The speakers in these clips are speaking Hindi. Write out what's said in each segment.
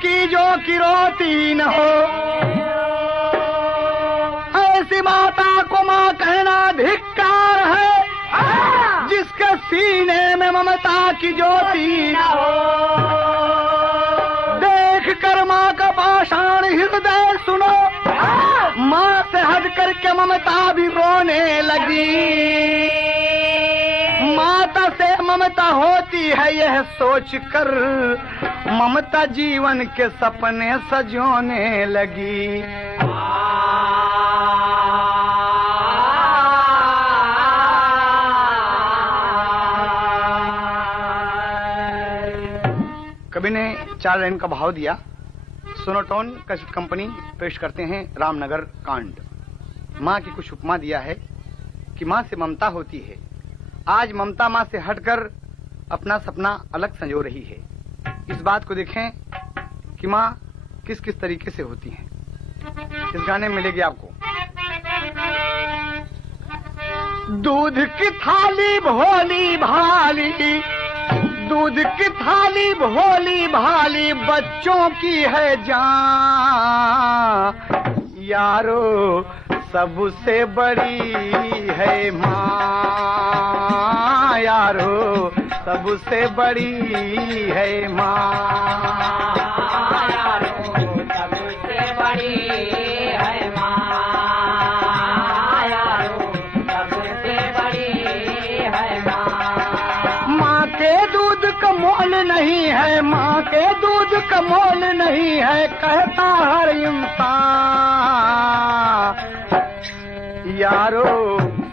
की जो कि रोती न हो, ऐसी माता को माँ कहना धिक्कार है, जिसके सीने में ममता की ज्योति न हो। देख कर माँ का पाषाण हृदय सुनो, माँ से हट करके ममता भी रोने लगी। माता से ममता होती है यह सोच कर, ममता जीवन के सपने सजोने लगी। कवि ने 4 लाइन का भाव दिया। सोनोटोन कैसेट कंपनी पेश करते हैं रामनगर कांड। माँ की कुछ उपमा दिया है कि माँ से ममता होती है। आज ममता माँ से हटकर अपना सपना अलग संजो रही है। इस बात को देखें कि माँ किस किस तरीके से होती है। इस गाने में मिलेगी आपको। दूध की थाली भोली भाली, दूध की थाली भोली भाली, बच्चों की है जान। यारो सबसे बड़ी है माँ, यारो सबसे बड़ी है माँ, यारो सबसे बड़ी है माँ, यारो सबसे बड़ी है माँ। माँ के दूध का मोल नहीं है, माँ के दूध का मोल नहीं है, कहता हर इंसान। यारो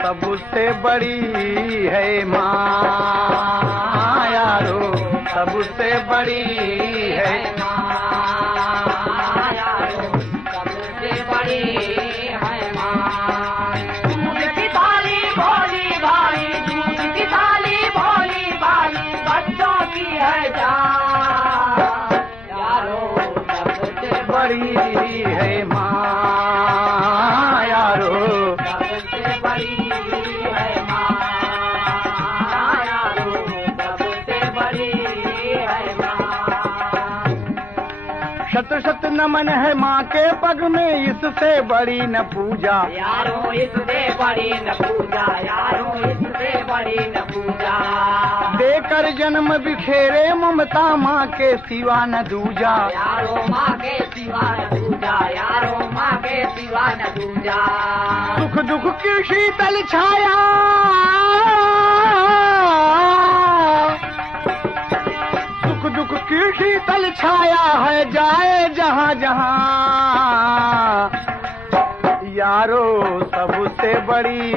सबसे बड़ी है माँ, यारो सबसे बड़ी है माँ, यारो सबसे बड़ी है माँ। दूध की थाली भोली भाली, दूध की थाली भोली भाली, बच्चों की है जान। यारो सबसे बड़ी है माँ, यारो सबसे बड़ी है माँ, यारो सबसे बड़ी है माँ। शत शत नमन है माँ के पग में, इससे बड़ी न पूजा, यारो इससे बड़ी न पूजा, यारो इससे बड़ी न पूजा। देकर जन्म बिखेरे ममता, माँ के सिवा न दूजा, यारो माँ के सिवा न दूजा, यारो माँ के सिवा न दूजा। सुख दुख की शीतल छाया, सुख दुख की शीतल छाया है, जाए जहाँ जहाँ। यारो सबसे बड़ी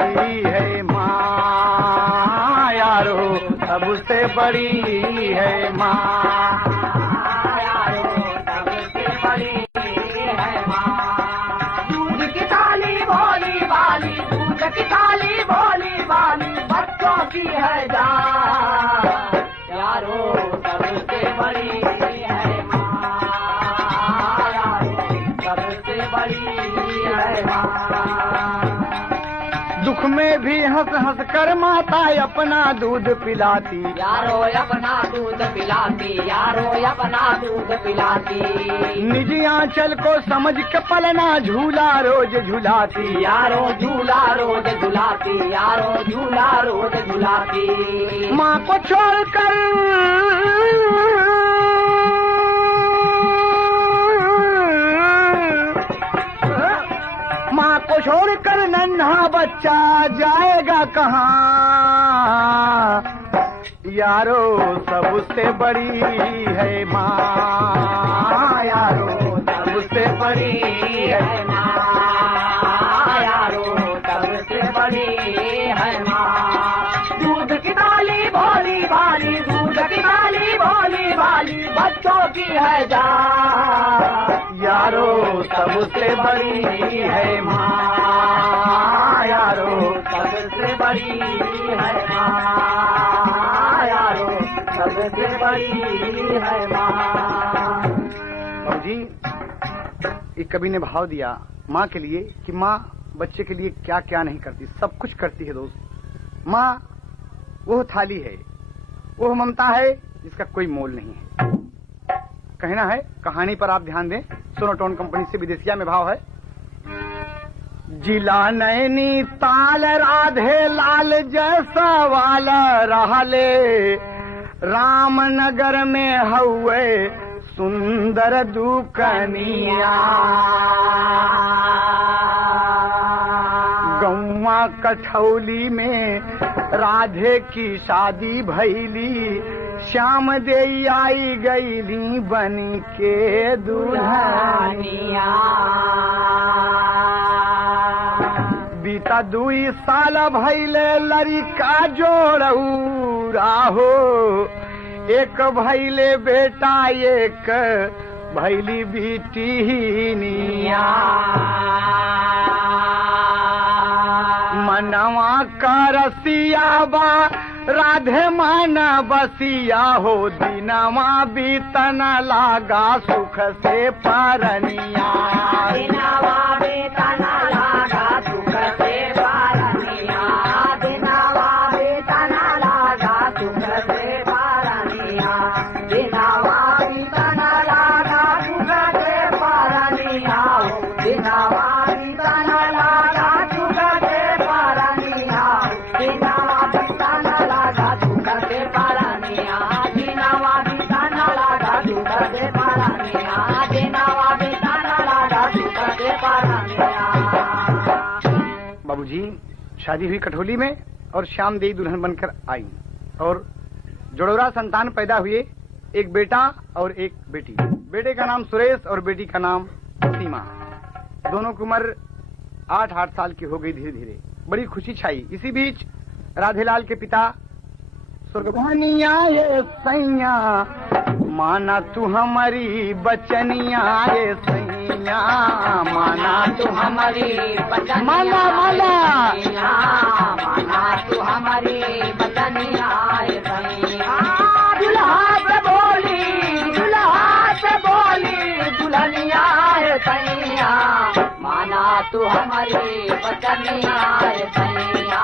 है माँ, यारो सबसे बड़ी है माँ, यारो सबसे बड़ी है माँ। दूध की थाली भोली भाली, दूध की थाली भोली भाली, बच्चों की है जान। यारो सबसे बड़ी है माँ, यारो सबसे बड़ी है माँ। दुख में भी हंस हंस कर माता अपना दूध पिलाती, यारो अपना दूध पिलाती, यारो अपना दूध पिलाती। निज आंचल को समझ के पलना झूला रोज झुलाती, यारो झूला रोज झुलाती, यारो झूला रोज झुलाती। माँ को छोड़कर माँ को छोड़कर नन्हा बच्चा जाएगा कहाँ। यारो सबसे बड़ी है माँ, यारो सबसे बड़ी है माँ, यारो सबसे बड़ी है माँ। दूध की थाली भोली भाली, दूध की थाली भोली भाली, बच्चों की है जान। यारो सबसे बड़ी है माँ, यारो सबसे बड़ी है माँ, यारो सबसे बड़ी है माँ। और जी एक कवि ने भाव दिया माँ के लिए कि माँ बच्चे के लिए क्या क्या नहीं करती, सब कुछ करती है दोस्त। माँ वो थाली है, वो ममता है जिसका कोई मोल नहीं है। कहना है, कहानी पर आप ध्यान दें। सोनोटोन कंपनी से विदेशिया में भाव है। जिला नैनी ताल राधे लाल जैसा वाला रहले, रामनगर में हुए सुंदर दुकनिया, गौवा कठौली में राधे की शादी भैली, श्याम देई आई गईली बनी के दुल्हनिया। बीता 2 साल भैले लड़का जोड़ऊ राहो, एक भैले बेटा एक भैली बेटिनिया। मनवा का रसिया बा राधे माना बसिया हो, दिनवा बीतन लागा सुख से परनिया। दिनवा बीतन लागा सुख से परनिया, दिनवा बीतन लागा सुख से परनिया, दिनवा बीतन लागा सुख से परनिया, दिनवा बीतन लागा सुख से परनिया, दिनवा बीतन लागा सुख से परनिया, दिनवा बीतन लागा सुख से परनिया, दिनवा बीतन लागा सुख से परनिया। बाबूजी, शादी हुई कठौली में और श्याम देई दुल्हन बनकर आई और जोड़ोरा संतान पैदा हुए, एक बेटा और एक बेटी। बेटे का नाम सुरेश और बेटी का नाम सीमा। दोनों की उम्र 8-8 साल की हो गई। धीरे धीरे बड़ी खुशी छाई। इसी बीच राधेलाल के पिता स्वर्गवानिया ये सैया, माना तू हमारी बचनिया ये सैया, माना तू हमारी बचनिया, माना तू हमारी बचनिया ये सैया। दुल्हा से बोली दुल्हनिया ये सैया, माना तू हमारी बचनिया ये सैया,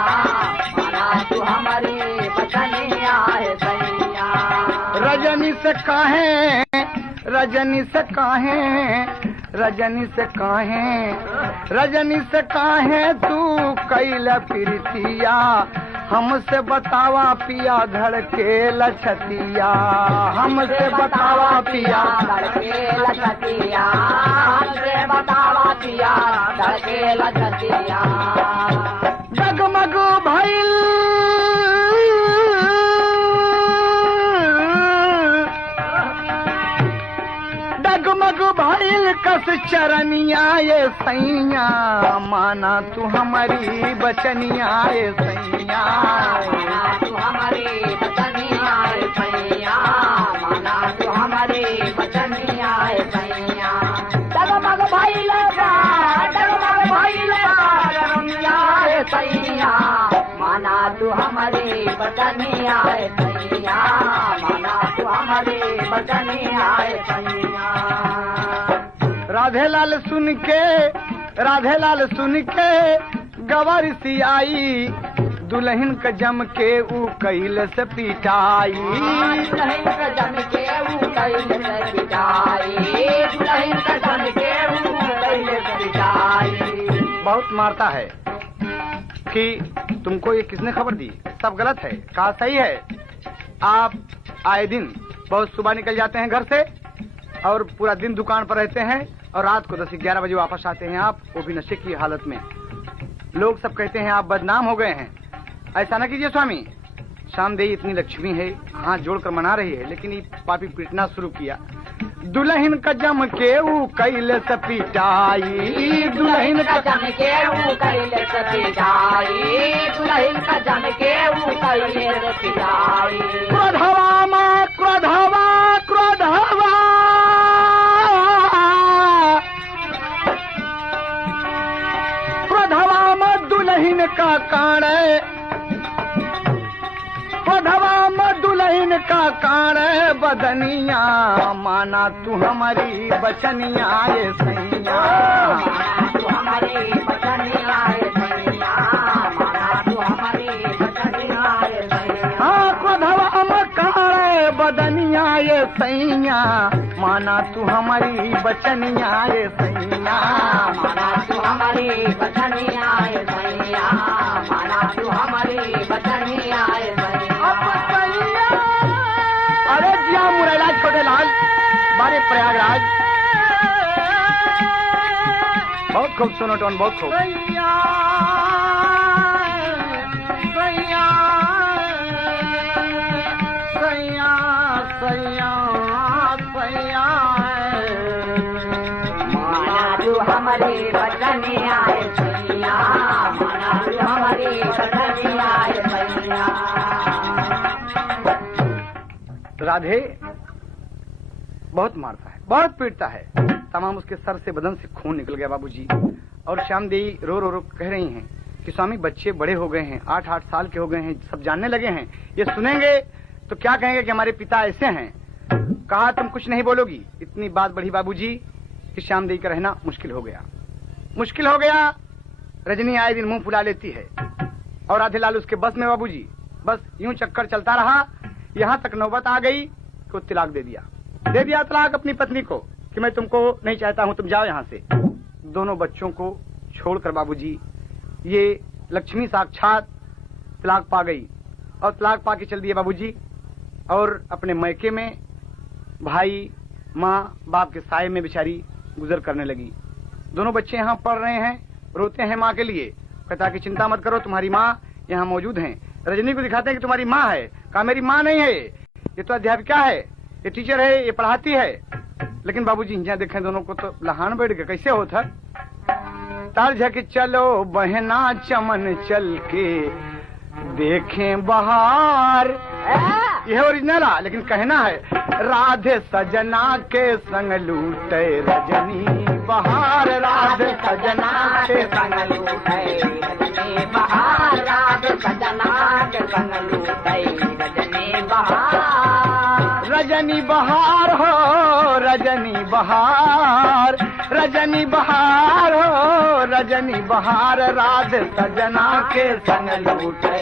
माना तू हमारी बचनिया ये सैया। रजनी से काहे रजनी से काहे तू कैल प्रीतिया, हमसे बतावा पिया धड़के लछतिया, हमसे बतावा पिया धड़के लछतिया, हमसे बतावा पिया धड़के लछतिया। जगमग भइल डगमग भइल कस चरनिया ये सैया, माना तू हमारी बचनिया ये सैया, माना तू हमारी बचनिया ये सैया, माना तू हमारी बचनिया ये सैया। डगमग भइल चरनिया ये सैया, माना तू हमारी बचनिया ये सैया, माना तू हमारी बचनिया ये सैया। राधेलाल सुन के गवर सी आई, दुल्हन का जम के ऊ कैल से पिटाई, दुल्हन का जम के ऊ कैल से पिटाई, दुल्हन का जम के ऊ कैल से पिटाई। बहुत मारता है कि तुमको ये किसने खबर दी, सब गलत है। कहा सही है, आप आए दिन बहुत सुबह निकल जाते हैं घर से और पूरा दिन दुकान पर रहते हैं और रात को 10-11 बजे वापस आते हैं आप, वो भी नशे की हालत में। लोग सब कहते हैं आप बदनाम हो गए हैं। ऐसा न कीजिए स्वामी, श्यामदेई इतनी लक्ष्मी है, हाथ जोड़कर मना रही है, लेकिन ये पापी पीटना शुरू किया। दुल्हन का जम के ऊ कैल से पिटाई, दुल्हन का जम के ऊ कैल से पिटाई, दुल्हन का जम के ऊ कैल से पिटाई। क्रोधवा में दुल्हन का कान, क्रोधवा में दुल्हन का कान बदनिया, माना तू हमारी बचनिया ये सैया, माना तू हमारी बचनिया ये सैया, माना तू हमारी बचनिया ये सैया। हाँ, क्रोधवा में कान बदनिया ये सैया, माना तू हमारी बचनिया रे सैया, माना तू हमारी बचनिया रे सैया, माना तू हमारी बचनिया रे सैया। अरे जिया मुरैला छोटे लाल बारे प्रयागराज, बहुत खूब सुनो टोन, बहुत खूब। सैया सैया सैया सैया सैया, माना तू हमारी बचनिया रे सैया, माना तू हमारी बचनिया रे सैया। राधे बहुत मारता है, बहुत पीटता है, तमाम उसके सर से बदन से खून निकल गया बाबूजी। और श्याम देवी रो रो रो कह रही हैं कि स्वामी बच्चे बड़े हो गए हैं, 8-8 साल के हो गए हैं, सब जानने लगे हैं, ये सुनेंगे तो क्या कहेंगे कि हमारे पिता ऐसे हैं। कहा तुम कुछ नहीं बोलोगी। इतनी बात बढ़ी बाबूजी कि श्याम देवी का रहना मुश्किल हो गया, मुश्किल हो गया। रजनी आए दिन मुंह फुला लेती है और राधे लाल उसके बस में बाबूजी। बस यूं चक्कर चलता रहा, यहाँ तक नौबत आ गई कि तिलाक दे दिया तलाक अपनी पत्नी को कि मैं तुमको नहीं चाहता हूं, तुम जाओ यहाँ से। दोनों बच्चों को छोड़कर बाबूजी ये लक्ष्मी साक्षात तलाक पा गई और तलाक पा के चल दिए बाबूजी। और अपने मैके में भाई माँ बाप के साये में बेचारी गुजर करने लगी। दोनों बच्चे यहाँ पढ़ रहे हैं, रोते हैं माँ के लिए, कहता कि चिंता मत करो तुम्हारी माँ यहाँ मौजूद हैं। रजनी को दिखाते हैं कि तुम्हारी माँ है, कहा मेरी माँ नहीं है, ये तो अध्यापिका है, ये टीचर है, ये पढ़ाती है। लेकिन बाबूजी यहाँ देखें दोनों को तो लहान बैठ गए, कैसे होता। तारझक चलो बहना चमन चल के देखें बहार, यह ओरिजिनल है लेकिन कहना है राधे सजना के संग लूटे रजनी बहार, राधे सजना के संग लूटे रजनी बहार, राधे सजना के संग लूटे रजनी बहार। रजनी बहार हो रजनी बहार, रजनी बहार हो रजनी बहार, राधे सजना के संग लूटे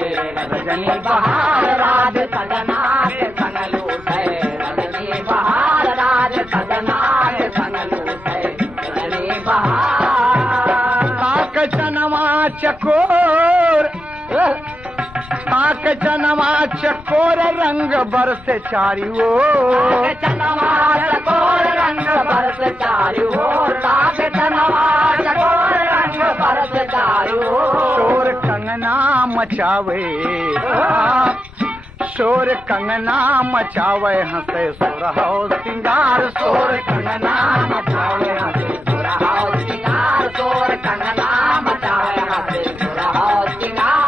रजनी बहार, राधे सजना के संग लूटे रजनी बहार, राधे सजना के संग लूटे रजनी बहार। ताक चनवा चकोर, ताक चनवा चकोर रंग बरसे चारी ओर, चनवा चकोर रंग बरस चारू ओर, ताक चनवा चकोर रंग बरस चारू ओर। शोर कंगना मचावे, शोर कंगना मचावे हंसे सुरहो सिंगार, शोर कंगना मचावे हंसे सुरहो सिंगार, शोर कंगना मचावे हंसे सुरहो सिंगार।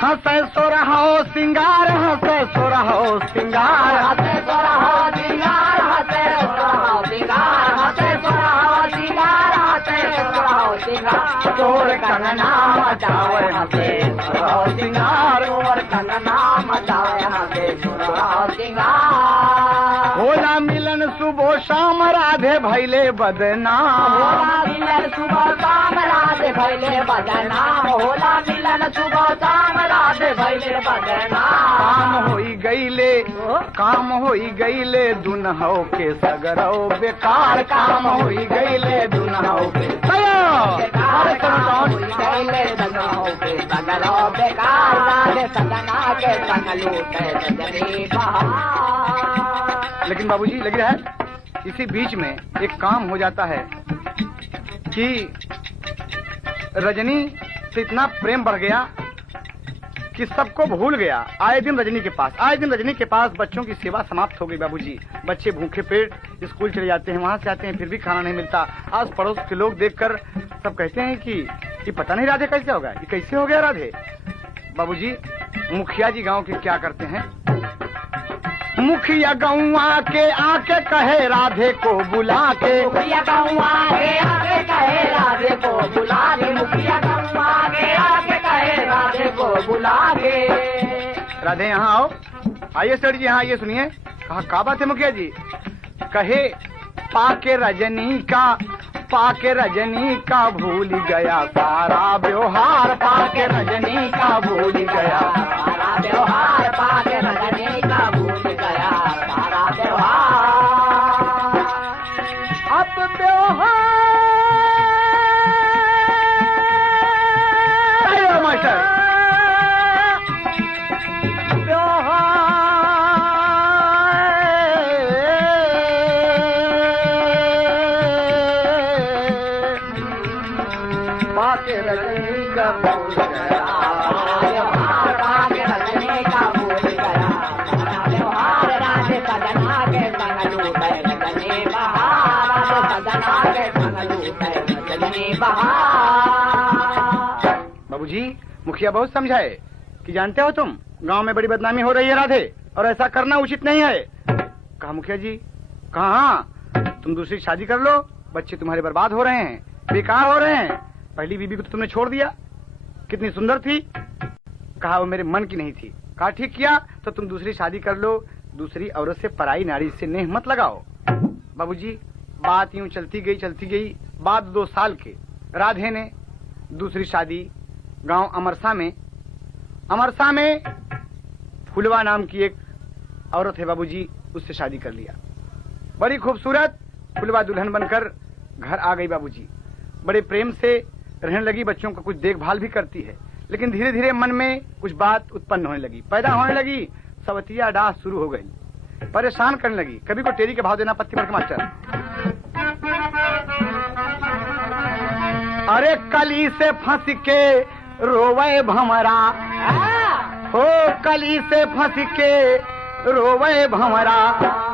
हंसे सुरहो सिंगार, हंसे सुरहो सिंगार, हंसे सुरहो सिंगार, हंसे सुरहो सिंगार, हंसे सुरहो सिंगार, हंसे सुरहो सिंगार। शोर कंगना मचावे हंसे सुरहो सिंगार, शोर कंगना मचावे हंसे सुरहो सिंगार। होला मिलन सुबह शाम राधे भैले बदनाम, होला मिलन सुबह शाम राधे भैले बदनाम, होला मिलन सुबह शाम राधे भैले बदनाम। काम होई गईले, काम होई गईले दुनहौ के सगरौ बेकार, काम होई गईले दुनहौ के बेकार, काम होई गईले दुनहौ के सगरौ बेकार, राधे सजना के संग लूटे रजनी बहार। लेकिन बाबूजी लग रहा है इसी बीच में एक काम हो जाता है कि रजनी से इतना प्रेम बढ़ गया कि सबको भूल गया। आए दिन रजनी के पास, आए दिन रजनी के पास बच्चों की सेवा समाप्त हो गई बाबूजी। बच्चे भूखे पेट स्कूल चले जाते हैं, वहां से आते हैं फिर भी खाना नहीं मिलता। आस पड़ोस के लोग देखकर सब कहते हैं कि ये पता नहीं राधे कैसे होगा, ये कैसे हो गया राधे। बाबूजी मुखिया जी गांव के क्या करते हैं, मुखिया गौवा के आके कहे राधे को बुला के, मुखिया गौवा के आके कहे राधे को बुला के, मुखिया गौवा के आके कहे राधे को बुला के। राधे यहाँ आओ, आइए सर जी यहाँ आइए, सुनिए। कहा क्या बात है मुखिया जी। कहे पाके रजनी का, पाके रजनी का भूल गया सारा व्यवहार, पाके रजनी का भूल गया सारा व्यवहार, पाके रजनी का भूल गया सारा व्यवहार। पाके रजनी का भूल गया, त्योहार पाके रजनी का भूल गया, त्योहार राधे सजना के संग लूटे रजनी बहार, राधे सजना के संग लूटे रजनी बहार। बाबूजी मुखिया बहुत समझाए कि जानते हो तुम गांव में बड़ी बदनामी हो रही है राधे, और ऐसा करना उचित नहीं है। कहा मुखिया जी, कहा तुम दूसरी शादी कर लो, बच्चे तुम्हारे बर्बाद हो रहे हैं, बेकार हो रहे हैं। पहली बीबी को तो तुमने छोड़ दिया, कितनी सुंदर थी। कहा वो मेरे मन की नहीं थी। कहा ठीक किया, तो तुम दूसरी शादी कर लो, दूसरी औरत से, पराई नारी से नेह मत लगाओ। बाबूजी बात यूं चलती गई। बाद 2 साल के राधे ने दूसरी शादी गांव अमरसा में फुलवा नाम की एक औरत है बाबूजी, उससे शादी कर लिया। बड़ी खूबसूरत फुलवा दुल्हन बनकर घर आ गई बाबूजी। बड़े प्रेम से रहने लगी, बच्चों का कुछ देखभाल भी करती है। लेकिन धीरे धीरे मन में कुछ बात उत्पन्न होने लगी, पैदा होने लगी। सवतिया डाह शुरू हो गई, परेशान करने लगी। कभी को टेरी के भाव देना पत्ती पर मास्टर। अरे कली से फंस के रोवे भमरा, हो कली से फंस के रोवे भमरा।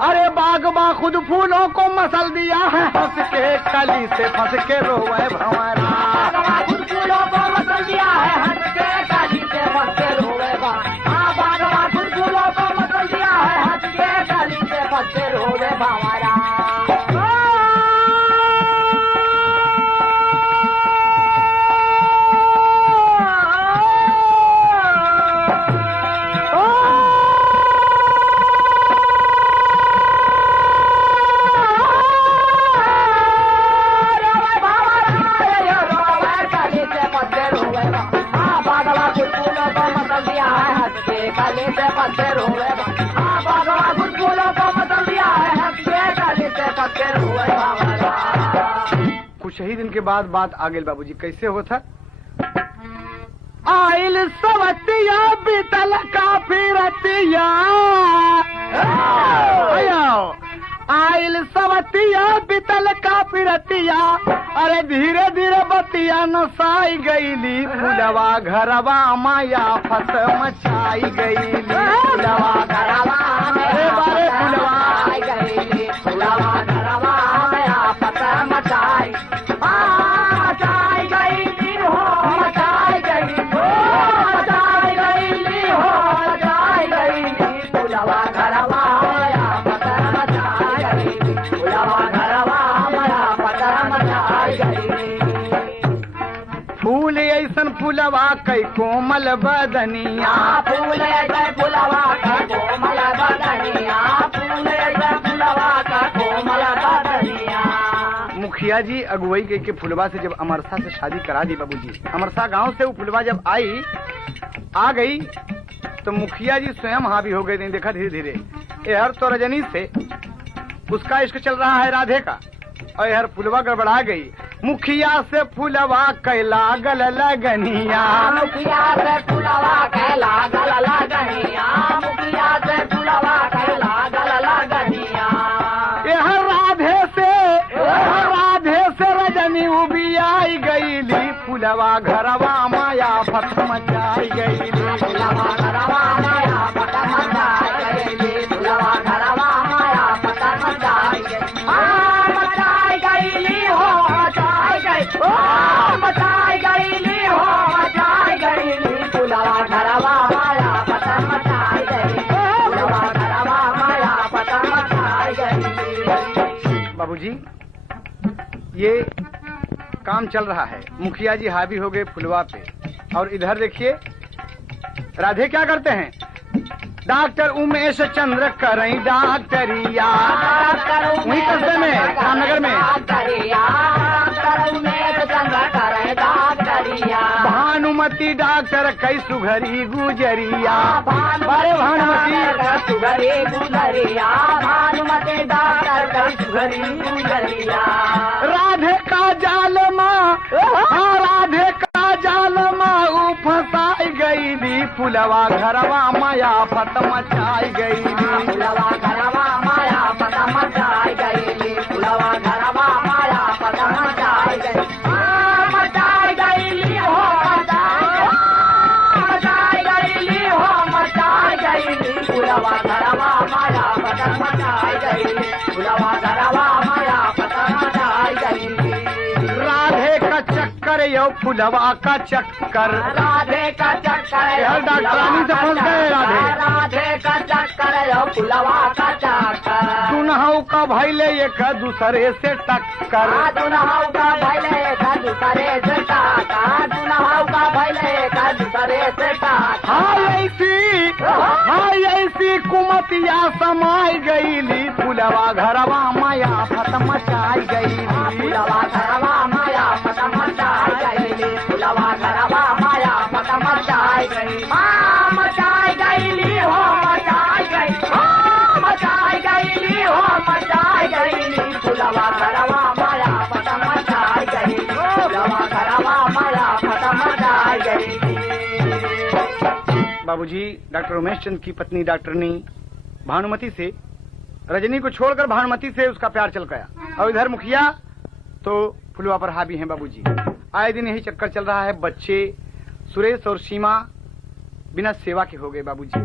अरे बागबा खुद फूलों को मसल दिया है हंस के, कली से फंस के रोवे भमरा। खुद फूलों को मसल दिया है हंस के, कली से फंस के रोवे भमरा। बागबा खुद फूलों को मसल दिया है हंस के, कली से फंस के रोवे भमरा। कुछ ही दिन के बाद बात आ गई बाबूजी। कैसे होता? आइल सवतिया बीतल काफी रतिया, आइल सवतिया बीतल काफी रतिया। अरे धीरे धीरे बतिया नसाई गईली, फुलवा घरवा माया फस मचाई गईली। फुलवा घरवा बारे फुलवा गईली, फुलवा घरवा माया फस मचाई गईली हो, मचाई गईली हो, मचाई गईली हो, मचाई गईली। फुलवा घरवा माया फस मचाई गईली, फुलवा घरवा माया फस मचाई गईली। फूल ऐसन फुलवा कई कोमल बदनिया, फूल ऐसन फुलवा का कोमल बदनिया, फूल ऐसन फुलवा का कोमल बदनिया। मुखिया जी अगुवाई के फुलवा से जब अमरसा से शादी करा दी बाबूजी। अमरसा गांव से वो फुलवा जब आ गई तो मुखिया जी स्वयं हावी हो गए। देखा धीरे धीरे हर तो रजनी से उसका इश्क चल रहा है राधे का, और हर फुलवा गड़बड़ा गई। मुखिया से फुलवा कैला गल लगनिया, मुखिया से फुलवा कैला गल लगनिया, मुखिया से फुलवा कैला गल लगनिया। यह राधे से रजनी उबी आई गईली, फुलवा घरवा माया फत मचाई गईली। फुलवा घरवा माया फत मचाई गईली, फुलवा घरवा माया फत मचाई गईली। मचाई गईली हो, मचाई गई हो, मचाई गईली हो, मचाई गईली। फुलवा घरवा माया फत मचाई गईली, फुलवा घरवा माया फत मचाई गईली। बाबूजी ये काम चल रहा है, मुखिया जी हावी हो गए फुलवा पे। और इधर देखिए राधे क्या करते हैं। डॉक्टर उमेश चंद्र करई डॉक्टरिया, वही कस्बे में रामनगर में। भानुमति डॉक्टर कई सुघरी गुजरिया, अरे भानुमति सुघरी गुजरिया, भानुमति डॉक्टर कई सुघरी गुजरिया। राधे का जाल माँ, राधे का जाल माँ फंसाई गईली, फुलवा घरवा माया फत मचाई गईली। फुलवा घरवा माया फत मचाई गईली, फुलवा घरवा माया फत मचाई गई। मचाई गई करे यो फुलवा का चक्कर। राधे का चक्कर यार डॉक्टरानी से फंस गए राधे। राधे का चक्कर यो फुलवा का चक्कर। दुनहु का भैले एक दूसरे से टक्कर। दुनहु का भैले एक दूसरे से टक्कर। दुनहु का भैले एक दूसरे से टक्कर। हाय ऐसी कुमतिया समाई गईली फुलवा घरवा माया फत मचाई गईली। फुलवा घरवा माया फत मचाई गईली। फुलवा घरवा माया फत मचाई गई। मचाई गईली हो मचाई गई। मचाई गईली हो मचाई गईली। फुलवा घरवा माया फत मचाई गई। फुलवा घरवा माया फत मचाई गई। बाबूजी, डॉक्टर उमेश चंद की पत्नी डॉक्टरनी भानुमति से रजनी को छोड़कर भानुमति से उसका प्यार चल गया और इधर मुखिया तो फुलवा पर हावी हैं। बाबूजी, आए दिन यही चक्कर चल रहा है। बच्चे सुरेश और सीमा बिना सेवा के हो गए। बाबूजी,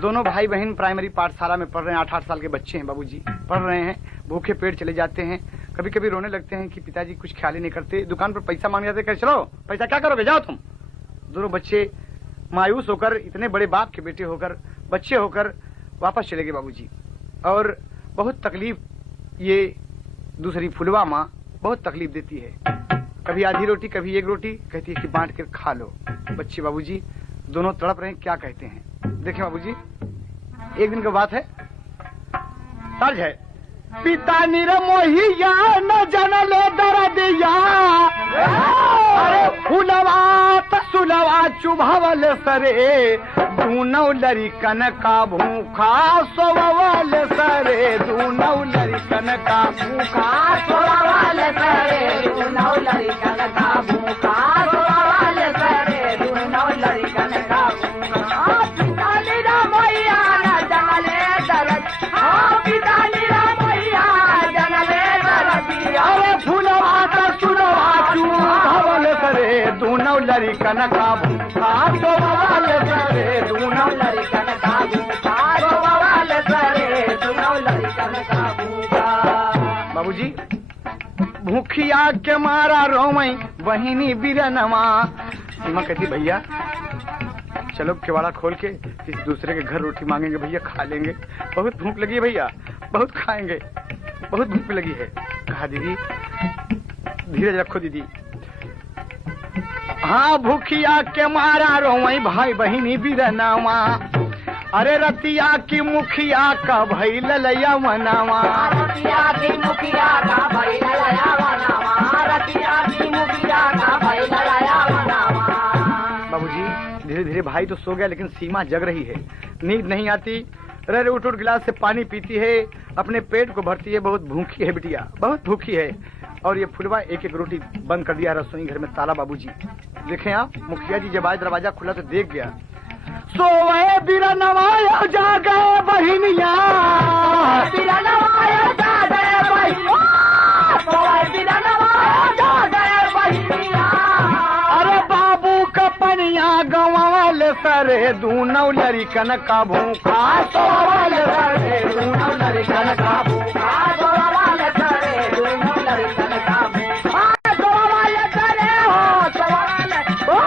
दोनों भाई बहन प्राइमरी पाठशाला में पढ़ रहे हैं। 8-8 साल के बच्चे हैं बाबूजी, पढ़ रहे हैं। भूखे पेट चले जाते हैं। कभी कभी रोने लगते हैं कि पिताजी कुछ ख्याल ही नहीं करते। दुकान पर पैसा मांग जाते, कह चलो पैसा क्या करोगे, जाओ तुम। दोनों बच्चे मायूस होकर, इतने बड़े बाप के बेटे होकर, बच्चे होकर वापस चले गए बाबूजी। और बहुत तकलीफ ये दूसरी फुलवा माँ बहुत तकलीफ देती है। कभी आधी रोटी कभी एक रोटी, कहती है कि बांट कर खा लो। बच्चे बाबूजी दोनों तड़प रहे हैं, क्या कहते हैं देखें बाबूजी। एक दिन की बात है, तर्ज है। पिता निरमोहिया न जनले दर्दिया। अरे फुलवा सुलवा चुभावल सरे दूनौ लरिकन का भूखा सोवल सरे। दूनौ लरिकन का भूखा सोवल सरे। दूनौ लरिकन का भूखा सोवल सरे। दूनौ लरिकन का भूखा। पिता निरमोहिया न जनले दर्द। पिता निरमोहिया जनले दर्दिया। अरे फुलवा सुलवा चुभावल सरे दूनौ लरिकन का भूखा सोवल सरे। दूनौ लरिकन का भूखा सोवल सरे। दूनौ लरिकन का भूखा। बाबूजी, भूखिया के मारा रोमई बहिनी बिरनमा। सीमा कहती भैया चलो केवाड़ा खोल के किसी दूसरे के घर रोटी मांगेंगे भैया, खा लेंगे। बहुत भूख लगी है भैया, बहुत खाएंगे, बहुत भूख लगी है। कहा दीदी धीरज रखो दीदी। हाँ भूखिया के मारा रोवई भाई बहिनी बिरनावा। अरे रतिया की मुखिया का भई ललया मनावा। रतिया की मुखिया का भई ललया मनावा। रतिया की मुखिया का भई ललया मनावा। बाबूजी, धीरे धीरे भाई तो सो गया लेकिन सीमा जग रही है, नींद नहीं आती। रे उठ गिलास से पानी पीती है, अपने पेट को भरती है। बहुत भूखी है बिटिया, बहुत भूखी है। और ये फुलवा एक एक रोटी बंद कर दिया रसोई घर में ताला। बाबूजी देखें आप, मुखिया जी जब आज दरवाजा खुला तो देख गया। सोवे बिरनवाया जा गए बहिनिया। बिरनवाया जा गए बहिनिया। सोवे बिरनवाया जा गए बहिनिया। अरे बाबू का पनिया गवाल सरे दूनौ लरिकन का भूखा सोवल सरे। दूनौ लरिकन का भूखा सोवल सरे। दूनौ लरिकन का भूखा सोवल सरे। हो सोवल हो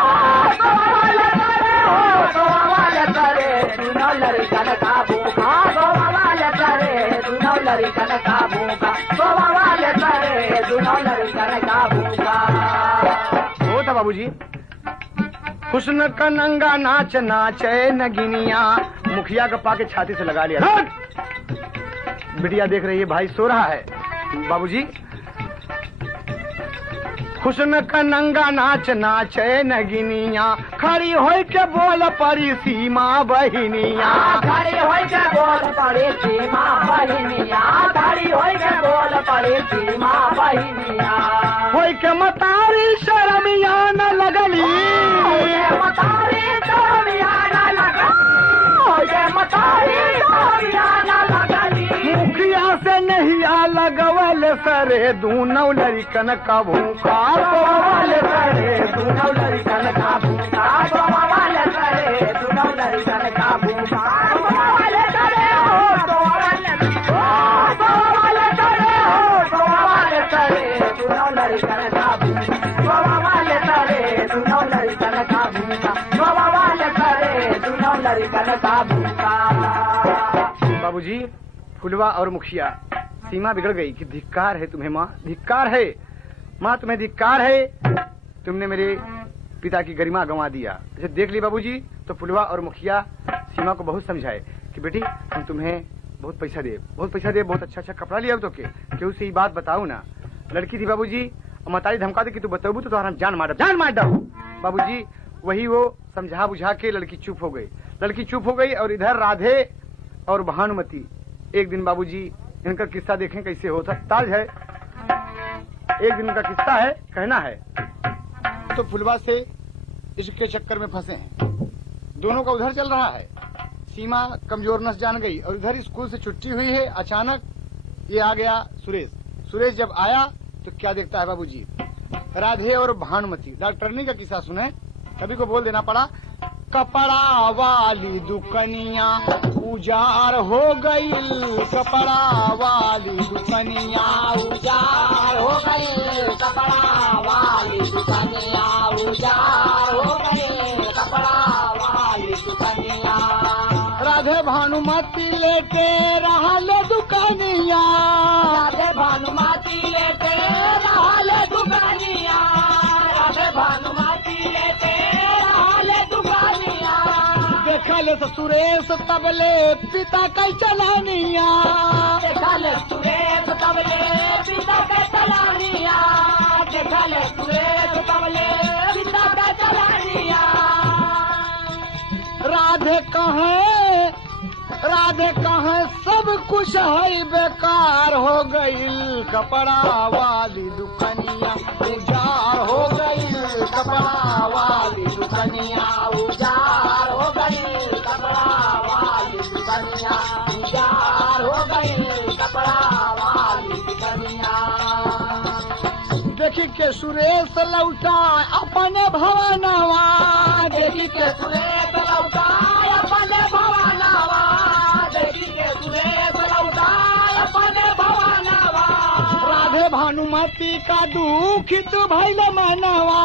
सोवल सरे। हो सोवल सरे। दूनौ लरिकन का भूखा सोवल सरे। दूनौ लरिकन का भूखा सोवल सरे। दूनौ लरिकन का भूखा। वो था बाबूजी। हुस्न का नंगा नाच नाचे नगिनिया। मुखिया का पाके छाती से लगा लिया। बिटिया देख रही है भाई सो रहा है। बाबूजी, हुस्न का नंगा नाच नाचे नगिनिया। खड़ी होई के बोल परी सीमा बहिनिया। खड़ी होई के बोल परी सीमा बहिनिया। खड़ी होई के बोल परी सीमा बहिनिया। होई के मतारी शर्मिया न लगली। मतारी शर्मिया न लगली। मतारी शर्मिया न लगली। मुखिया से नहीं आ लगवल सरे दूनौ लरिकन का भूखा सोवल सरे। दूनौ लरिकन का भूखा सोवल सरे। दूनौ लरिकन का भूखा सोवल सरे। हो सोवल सोवल सरे। हो सोवल सरे। दूनौ लरिकन का भूखा सोवल सरे। का भूखा भगवान करे दोनों लड़कन का भूखा। बाबूजी, फुलवा और मुखिया, सीमा बिगड़ गई कि धिक्कार है तुम्हें माँ, धिक्कार है माँ, तुम्हें धिक्कार है, तुमने मेरे पिता की गरिमा गंवा दिया। जैसे देख ली बाबूजी, तो फुलवा और मुखिया सीमा को बहुत समझाए कि बेटी हम तुम्हें बहुत पैसा दे, बहुत अच्छा कपड़ा लिया तो के उससे ये बात बताओ ना। लड़की थी बाबूजी, मतारी धमका दे कि तू बताओ तो तुम्हारा जान मार दो। बाबूजी वही वो समझा बुझा के लड़की चुप हो गई। और इधर राधे और भानुमती, एक दिन बाबूजी इनका किस्सा देखें कैसे होता ताज है। एक दिन का किस्सा है, कहना है तो फुलवा से इसके चक्कर में फंसे हैं, दोनों का उधर चल रहा है। सीमा कमजोर नस जान गई और इधर स्कूल से छुट्टी हुई है। अचानक ये आ गया सुरेश जब आया तो क्या देखता है बाबूजी, राधे और भानुमती। डॉक्टरनी का किस्सा सुने, कभी को बोल देना पड़ा। कपड़ा वाली दुकनिया उजार हो गई, कपड़ा वाली दुकनिया उजार हो गई, कपड़ा वाली दुकनिया उजार हो गई, कपड़ा वाली दुकनिया। राधे भानुमती लेते रहल दुकनिया, राधे भानुमती लेते रहल दुकनिया, राधे भानुमती लेते रहल दुकनिया। देखल सुरेश तबले पिता कई चलानिया, देखल सुरेश तबले पिता का चलानिया, देखल सुरेश तबले पिता का चलानिया। राधे कहे सब कुछ है बेकार हो गई, कपड़ा वाली दुकनिया उजार हो गई, कपड़ा वाली दुकनिया उजार हो गई, कपड़ा वाली दुकनिया उजार हो गई, कपड़ा वाली दुकनिया। देखी के सुरेश लौटा अपने भवनवा, देखी के सुरेश लौटा अपने भवनवा, देखी के सुरेश लौटा अपने भवनवा। राधे भानुमती का दुखित भइल मनवा,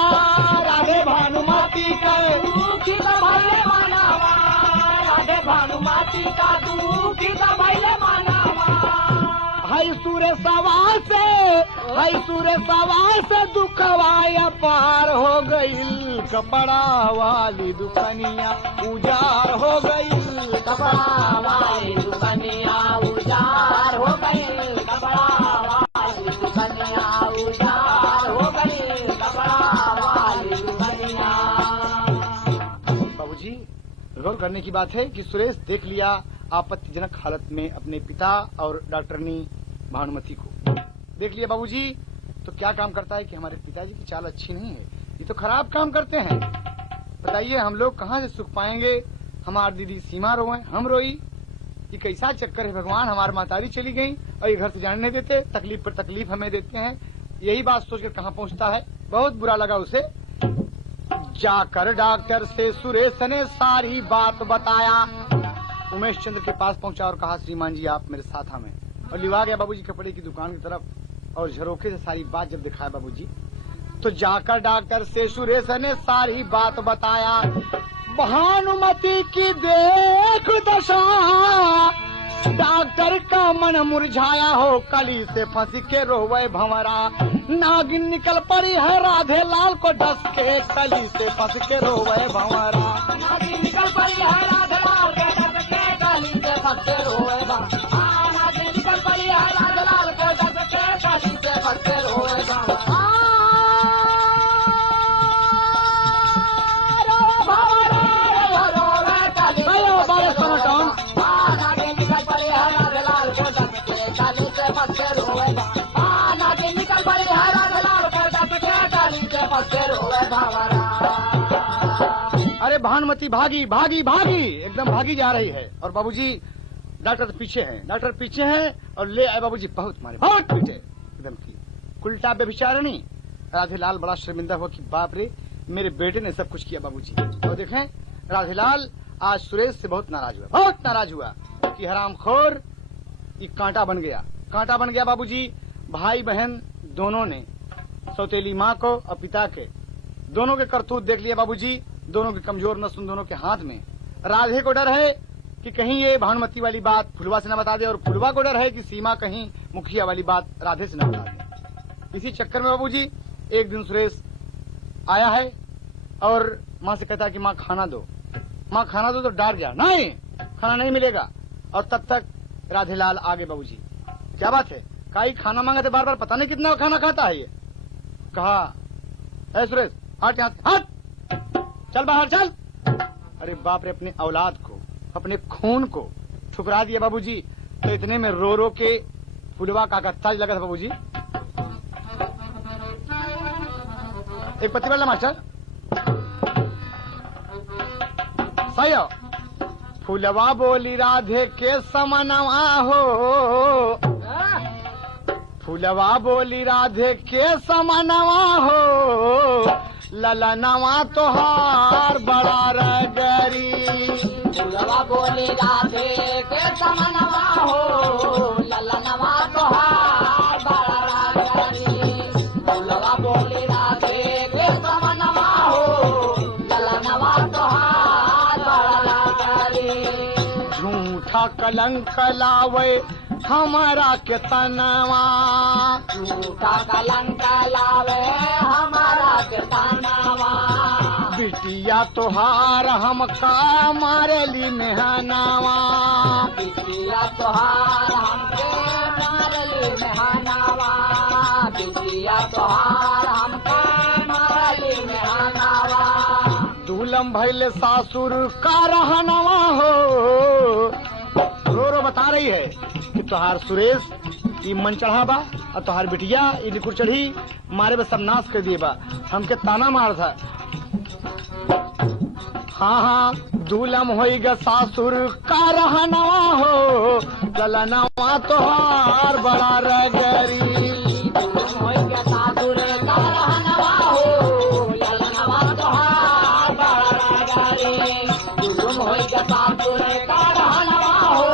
राधे भानुमती का दुखित भइल मनवा, राधे भानुमती का दुखित भइल मनवा। हई सुरेशवा से दुखवाया पार हो गई, कपड़ा वाली दुकनिया उजार हो गई, कपड़ा वाली दुकनिया उजार हो गई, कपड़ा वाली दुकनिया उजार हो गई, कपड़ा वाली दुकनिया। बाबूजी गौर करने की बात है कि सुरेश देख लिया आपत्तिजनक हालत में अपने पिता और डॉक्टरनी भानुमती को देख लिया बाबूजी, तो क्या काम करता है कि हमारे पिताजी की चाल अच्छी नहीं है, ये तो खराब काम करते हैं। बताइए हम लोग कहाँ से सुख पाएंगे, हमारी दीदी सीमा रोए, हम रोई, ये कैसा चक्कर है भगवान। हमारी मातारी चली गई और ये घर से जाने नहीं देते, तकलीफ पर तकलीफ हमें देते हैं। यही बात सोचकर कहाँ पहुँचता है, बहुत बुरा लगा उसे। जाकर डॉक्टर से सुरेश ने सारी बात बताया। उमेश चंद्र के पास पहुंचा और कहा श्रीमान जी आप मेरे साथ हमें, और लिवा गया बाबूजी कपड़े की दुकान की तरफ और झरोखे से सारी बात जब दिखाया बाबूजी, तो जाकर डॉक्टर से सुरेश ने सारी बात बताया। भानुमती की देख दशा, डॉक्टर का मन मुरझाया हो, कली से फंस के रोवे भंवरा। नागिन निकल पड़ी है राधे लाल को डस के, कली से फंस के रोवे भंवरा। नागिन निकल पड़ी है राधे लाल के डस के, कली से फंस के रोवे भंवरा। नागिन निकल पड़ी है राधे लाल के डस के, कली से फंस के रोवे भंवरा। अरे भानुमती भागी भागी भागी, एकदम भागी जा रही है। और बाबूजी डॉक्टर तो पीछे हैं, डॉक्टर पीछे हैं और ले आए बाबूजी, बहुत मारे, बहुत पीछे एकदम की उल्टा बेबिचारणी। राधेलाल बड़ा शर्मिंदा हुआ कि बाप रे मेरे बेटे ने सब कुछ किया बाबूजी। और देखें राधेलाल आज सुरेश से बहुत नाराज हुआ कि हरामखोर ये कांटा बन गया बाबूजी। भाई बहन दोनों ने, सौतेली माँ को और पिता के, दोनों के करतूत देख लिया बाबूजी। दोनों के कमजोर नस उन दोनों के हाथ में। राधे को डर है कि कहीं ये भानुमती वाली बात फुलवा से न बता दे, और फुलवा को डर है कि सीमा कहीं मुखिया वाली बात राधे से न बता दे। इसी चक्कर में बाबूजी एक दिन सुरेश आया है और माँ से कहता है कि माँ खाना दो, माँ खाना दो, तो डर गया, नहीं खाना नहीं मिलेगा। और तब तक राधेलाल आगे, बाबूजी क्या बात है, काई खाना मांगा थे बार बार, पता नहीं कितना खाना खाता है ये। कहा ऐ सुरेश हट यहाँ से, हट चल बाहर चल। अरे बाप रे, अपने औलाद को, अपने खून को ठुकरा दिया बाबूजी। तो इतने में रो रो के फुलवा का ताज लगा था बाबूजी। एक पति वाला मास्टर सही हो। फुलवा बोली राधे के समनवा हो, फुलवा बोली राधे के समनवा हो, ललनवा तोहार बड़ा रगरी। फुलवा बोली राधे के समनवा हो, ललनवा तोहार बड़ा रगरी। फुलवा बोली राधे के समनवा हो, ललनवा तोहार बड़ा रगरी। झूठा कलंक लावे हमारा के तनवा, झूठा कलंक लावे हमारा के तनवा। बिटिया तोहार हमका मारेली मेहनावा, बिटिया तोहार हमके मारली मेहनावा। बिटिया तोहार हमके मारली मेहनावा। दूलम भैले सासुर का रहनवा हो। रो रो बता रही है कि तोहार सुरेश ई मन चढ़ा बा और तोहार बिटिया ई निकुर चढ़ी मारे बस सब नाश कर दिए बा, हमके ताना मार था। हाँ हाँ दूलम होइगा सासुर का रहनवा हो, ललनवा तोहार बड़ा रगरी। दूलम होइगा सासुर का रहनवा हो, ललनवा तोहार बड़ा रगरी। दूलम होइगा सासुर का रहनवा हो,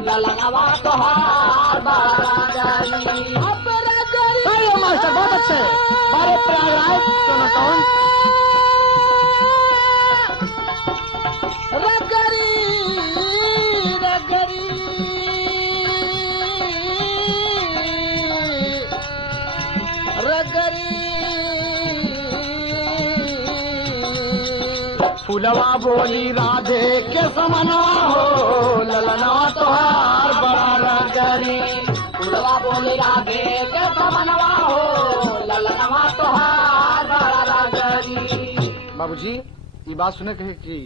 ललनवा तोहार बड़ा रगरी। अरे मास्टर बहुत अच्छे, बारे प्रयाग सुनो कौन रगरी रगरी रगरी। फुलवा बोली राधे के समनवा हो, ललनवा तोहार बड़ा रगरी। फुलवा बोली राधे के समनवा हो, ललनवा तोहार बड़ा रगरी। बाबूजी ये बात सुने कहे कि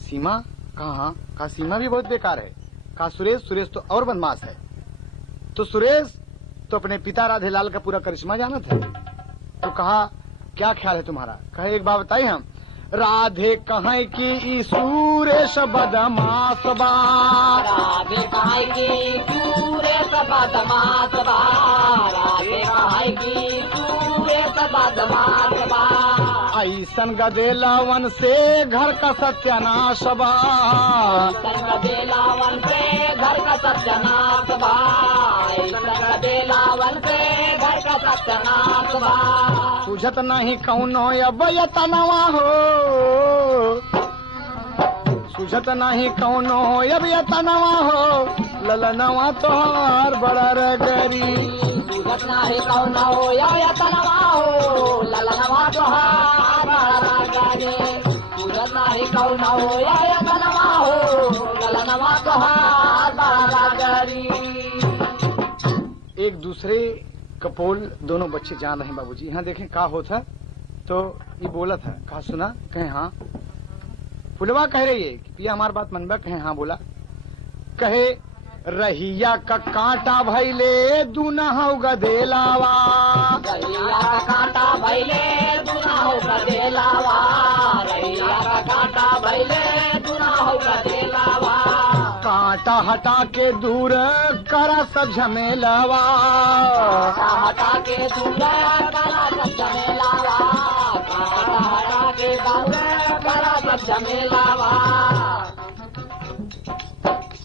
सीमा कहा सीमा भी बहुत बेकार है। कहा सुरेश तो और बदमाश है। तो सुरेश तो अपने पिता राधेलाल का पूरा करिश्मा जानत है। तो कहा क्या ख्याल है तुम्हारा? कहे एक बात बताइए हम, राधे कहे कि ई सुरेश बदमाश बा। राधे कहे कि सुरेश बदमाश बा। राधे कहे कि सुरेश बदमाश बा। ऐसन गदेलावन से घर का सत्यानाश बा। ऐसन गदेलावन से घर का सत्यानाश बा। ऐसन गदेलावन से घर का सत्यानाश बा। सुझत नहीं कौनो अब यतनवा हो, सुझत नहीं कौनो अब यतनवा हो, ललनवा तोहार बड़ा रगरी। सुझत नहीं कौनो यतनवा हो, ललनवा तोहार बड़ा रगरी। सुझत नहीं कौनो यतनवा हो, ललनवा तोहार बड़ा रगरी। एक दूसरे कपोल दोनों बच्चे जान रहे बाबूजी। यहाँ देखें का होता तो ये बोला था, कहा सुना? कहे हाँ। फुलवा कह रही है कि पिया हमार बात मनबा? कहे हाँ। बोला कहे रहिया का कांटा भैले दुनहु गदेलावा। रहिया का कांटा भैले दुनहु गदेलावा। रहिया का कांटा भैले दुनहु गदेलावा। कांटा हटा के दूर करा सब झमेलावा। कांटा हटा के दूर करा सब झमेलावा। कांटा हटा के दूर करा सब झमेलावा।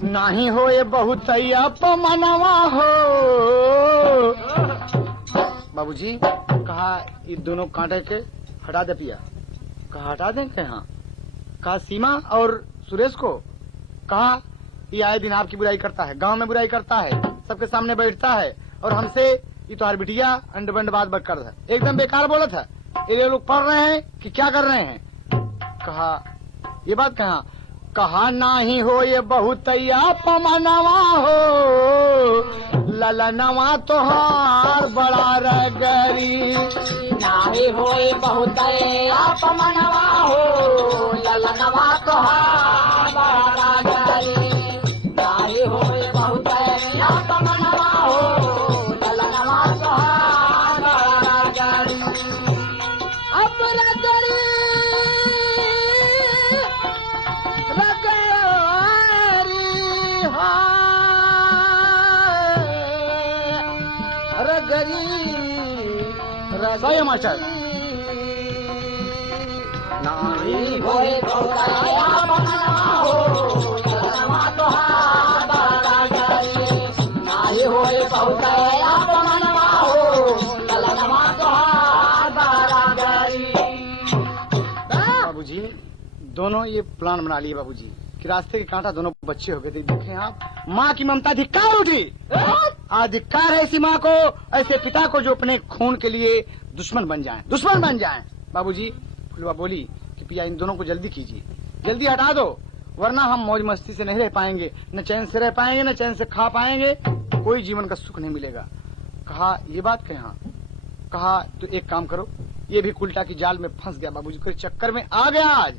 नहीं होए बहुत अपमनवा हो। बाबूजी कहा ये दोनों कांटे के हटा दे पिया। कहा हटा दें क्या? यहाँ कहा सीमा और सुरेश को, कहा ये आए दिन आपकी बुराई करता है, गांव में बुराई करता है, सबके सामने बैठता है और हमसे ये तो हर बिटिया अंड बंड बात बक कर था, एकदम बेकार बोला था। ये लोग पढ़ रहे हैं कि क्या कर रहे हैं? कहा ये बात कहा नाही हो ये बहुत पमनवा हो, ललनवा तोहार बड़ा रगरी। नाही होए बहुत अपमनवा हो, ललनवा तोहार बड़ा रगरी। नाही होए बहुत अपमनवा हो, ललनवा तोहार बड़ा रगरी। अब रगरी सही है मास्टर। नाही होए बहुत अपमनवा हो, ललनवा तोहार बड़ा रगरी। नाही होए बहुत अपमनवा हो, ललनवा तोहार बड़ा रगरी। बाबूजी दोनों ये प्लान बना लिए बाबूजी कि रास्ते के कांटा दोनों बच्चे हो गए थे। देखें आप, माँ की ममता धिक्कार उठी। आज धिक्कार है ऐसी माँ को, ऐसे पिता को जो अपने खून के लिए दुश्मन बन जाएं। बाबूजी फुलवा बोली कि पिया इन दोनों को जल्दी कीजिए, जल्दी हटा दो, वरना हम मौज मस्ती से नहीं रह पाएंगे, न चैन से रह पाएंगे, न चैन से खा पाएंगे, कोई जीवन का सुख नहीं मिलेगा। कहा ये बात कहाँ? कहा तो एक काम करो, ये भी उल्टा की जाल में फंस गया बाबूजी, कोई चक्कर में आ गया आज।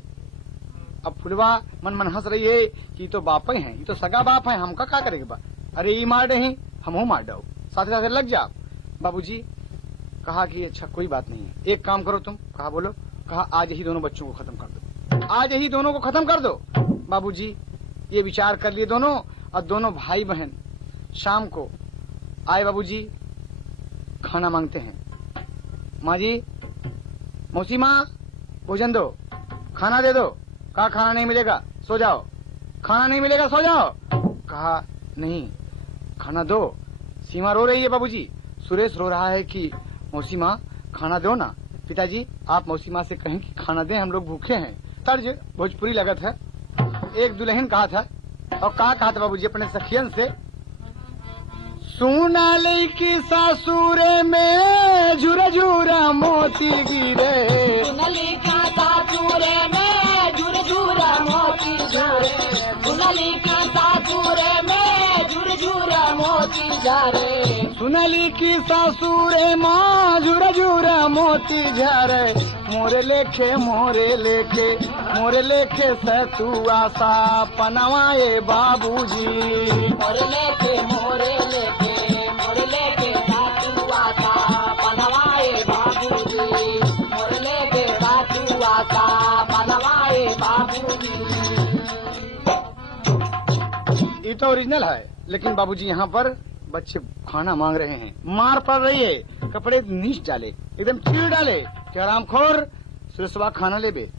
अब फुलवा मन हंस रही है कि तो बाप ही है, ये तो सगा बाप है, हमका क्या करेगा? अरे ये मार रहे हम मार दो, साथ साथ लग जा। बाबूजी कहा कि अच्छा कोई बात नहीं है, एक काम करो तुम। कहा बोलो। कहा आज ही दोनों बच्चों को खत्म कर दो, आज ही दोनों को खत्म कर दो। बाबूजी ये विचार कर लिए दोनों, और दोनों भाई बहन शाम को आए बाबूजी, खाना मांगते हैं। माँ जी, मौसी माँ भोजन दो, खाना दे दो। कहा खाना नहीं मिलेगा, सो जाओ, खाना नहीं मिलेगा, सो जाओ। कहा नहीं खाना दो। सीमा रो रही है बाबूजी, सुरेश रो रहा है कि मौसी माँ खाना दो ना। पिताजी आप मौसी माँ से कहें कि खाना दें, हम लोग भूखे हैं। तर्ज भोजपुरी लगत है। एक दुल्हन कहा था, और कहा था बाबूजी अपने सखियन से, सोनाली की सासुरे में झुरा झुरा मोती गिरे। सुनली का सासुरे में झुर झुरा मोती झरे। सुनली का सासुरे में झुर झुरा मोती झरे। सुनली की सासुरे माँ झुरा झुरा मोती झरे। मोरे लेखे सतु आशा पनवाए बाबूजी। मोरे लेके सासु आशा पनवाए बाबूजी। मोरे लेके सासु आशा पनवाए बाबूजी। ये तो ओरिजिनल है, लेकिन बाबूजी यहाँ पर बच्चे खाना मांग रहे हैं, मार पड़ रही है, कपड़े नीच डाले, एकदम चीर डाले कि आरामखोर सुरेशवा खाना ले बे।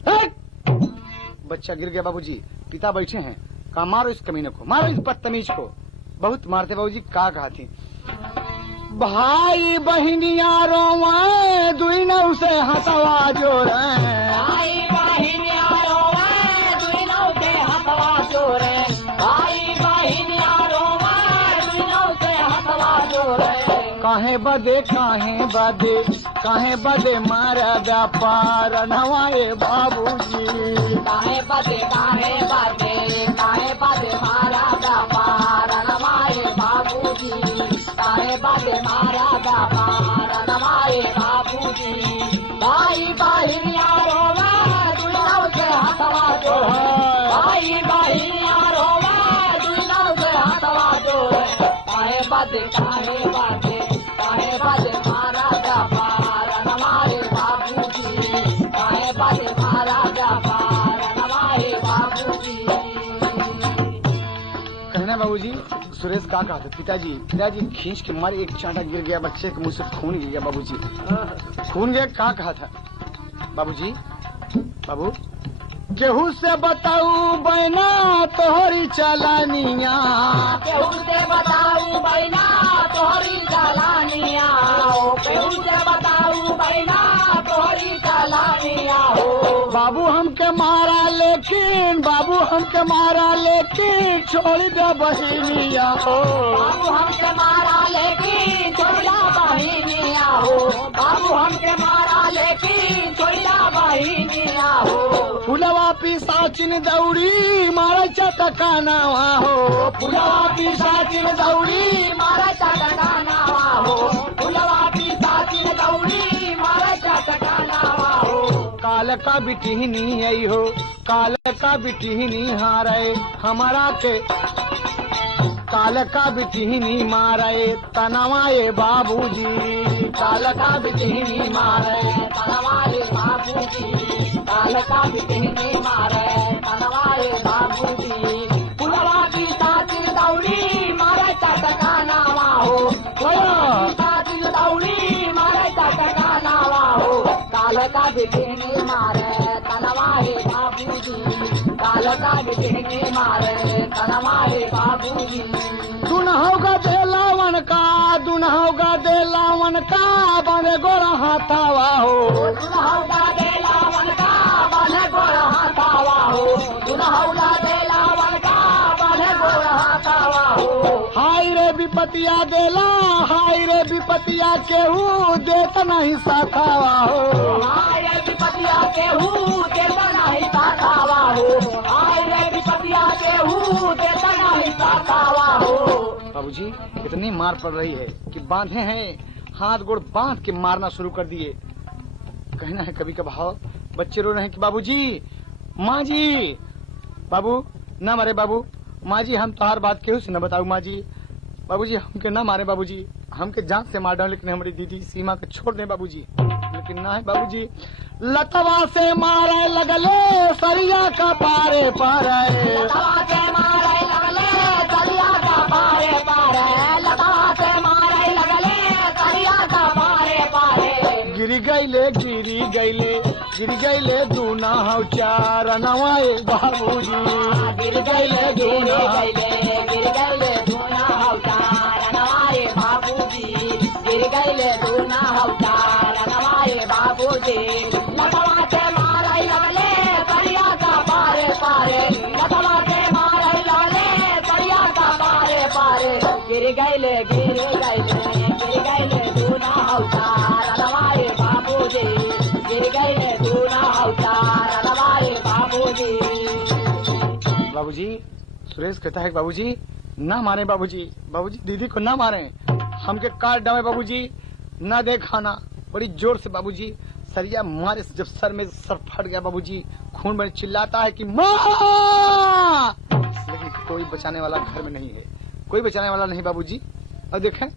बच्चा गिर गया बाबूजी, पिता बैठे हैं। कहा मारो इस कमीने को, मारो इस बदतमीज को। बहुत मारते बाबूजी। का कहा थी, भाई बहनिया रोवाए दुई नौ से हंसवा जोड़े। भाई बहनिया रोवाए दुई नौ से हंसवा जोड़े। भाई बहनिया रोवाए दुई नौ से हंसवा जोड़े। काहे बदे मारा व्यापार नवाए बाबूजी। काहे बदे मारा व्यापार नवाए बाबूजी। काहे बदे मारा व्यापार नवाए बाबूजी। भाई बहनिया रोवाए दुई नौ से हंसवा जोड़े। भाई बहनिया रोवाए दुई नौ से हंसवा जोड़े। काहे बदे मारा व्यापार नवाए बाबूजी। काहे बदे मारा व्यापार नवाए बाबूजी। कहना बाबूजी सुरेश का कहा था, पिताजी खींच के मारे, एक चांटा गिर गया, बच्चे के मुंह से खून गिर गया बाबूजी, खून गया। का कहा था बाबूजी? बाबू केहू से बताऊ बहना तोहरी चलानिया। केहू से बताऊ बहना तोहरी चलानिया हो। केहू से बताऊ बहना तोहरी चलानिया हो। बाबू हमके मारा लेकिन छोड़ दे बहिनिया हो। बाबू हमके मारा लेकिन छोड़ा बहिनिया हो। बाबू हमके मारा लेकिन छोड़ा बहिनिया हो। फुलवा पिसाचिन दौड़ी मारे चटकानावा हो। फुलवा पिसाचिन दौड़ी मारा चटकानावा हो। फुलवा पिसाचिन दौड़ी मारा चटकानावा हो। काल का बिटिहनी आई हो, काल का बिटिहनी हारे हमारा के, काल का बिटिहनी मारे तनवाए बाबूजी। काल का बिटिहनी मारे तनवाए बाबूजी। काल का बिटिहनी मारे तनवाए बाबूजी। फुलवा की साचिन दौड़ी मारे चटकानावा हो। फुलवा की साचिन दौड़ी मारे चटकानावा हो। काल का बिटिहनी मारे तनवाए बाबूजी। काल का बिटिहनी मारे तनवाए बाबूजी। दुनहोगा दे लावन का बने गोरा हाथावा हो। दुनहौगा दे लावन का बने गोरा हाथावा हो। दुनहौगा दे लावन का बने गोरा हाथावा हो। हाय रे विपतिया देला, हाय रे विपतिया केहू देत नहीं साथावा हो। हाय रे विपतिया केहू देता नहीं साथावा हो। हाय रे विपतिया केहू देता नहीं साथावा हो। बाबूजी इतनी मार पड़ रही है कि बांधे हैं, हाथ गोड़ बांध के मारना शुरू कर दिए। कहना है कभी कभार बच्चे रो रहे हैं कि बाबूजी, माँ जी, बाबू न मारे बाबू, माँ जी हम तुम्हार बात केहू से न बताऊ माँ जी। बाबूजी हमके न मारे बाबूजी, हमके जान से मार डाल, लेकिन हमारी दीदी सीमा को छोड़ दे बाबूजी। लेकिन ना है बाबूजी, लतवा से मारे लगले सरिया का पारे पारे। लतवा से मारे लगले सरिया का पारे पारे। लतवा से मारे लगले सरिया का पारे पारे। गिरी गईले दूना हो चार नवाए बाबूजी। गिर गईले दूना हौचार नवाए बाबूजी। गिर गईले दूना हौचार नवाए बाबूजी। लतवा से मारे लगले सरिया का पारे पारे। लतवा से मारे लगले सरिया का पारे पारे। गिर गईले दूना हौचार नवाए बाबूजी। गिर गईले दूना हौचार नवाए बाबूजी। बाबूजी सुरेश कहता है बाबूजी ना मारे बाबूजी, बाबूजी दीदी को ना मारे, हमके काट डाले बाबूजी, ना दे खाना। बड़ी जोर से बाबूजी सरिया मारे, जब सर में सर फट गया बाबूजी, खून बने चिल्लाता है कि माँ, लेकिन कोई बचाने वाला घर में नहीं है, कोई बचाने वाला नहीं बाबूजी। और देखें